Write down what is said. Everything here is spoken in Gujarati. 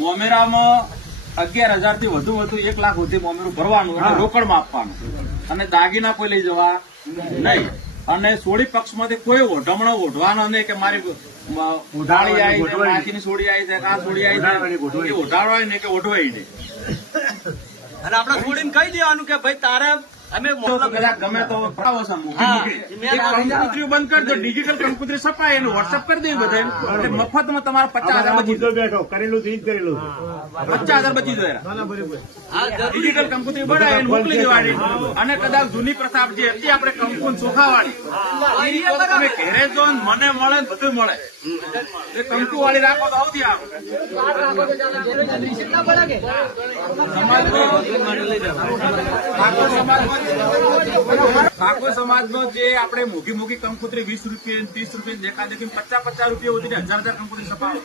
મોમેરામાં 11,000 થી વધુ 1 લાખ સુધી મોમેરું ભરવાનું અને રોકડમાં આપવાનું અને દાગીના કોઈ લઈ જવા નહીં. અને સોળી પક્ષમાંથી કોઈ ઓઢમણો ઓઢવાનો નહીં કે મારી ઉઢાળી આવી છે, માથીની સોળી આવી છે, આ સોળી આવી છે, એ ઓઢાડવાય નહીં કે ઓઢવાય નહીં. અને આપણે છોડીને કહી દેવાનું કે ભાઈ તારે અમે કદાચ ગમે તો પડાવો છો કંકોત્રી બંધ કરી દો, ડિજિટલ કંકોત્રી છપાય એને વોટ્સઅપ કરી દે બધા મફતમાં તમારા 50,000 બચી બેઠો કરેલું થી જ કરેલું 50,000 બચી જાય. ડિજિટલ કંકોત્રી બનાવી એને મોકલી દેવાની. અને કદાચ જૂની પ્રથા જે હતી આપણે કંકુ ચોખાવાળી તમે ઘેરે જો ને મને મળે ને બધું મળે એ કંકુ વાળી રાખો તો સૌથી આવો ઠાકોર સમાજનો જે આપણે મોઘી કંકોત્રી 20 રૂપિયા 30 રૂપિયા દેખા દેખી 50-50 રૂપિયા સુધી 1,000 કંકોત્રી છપાવો.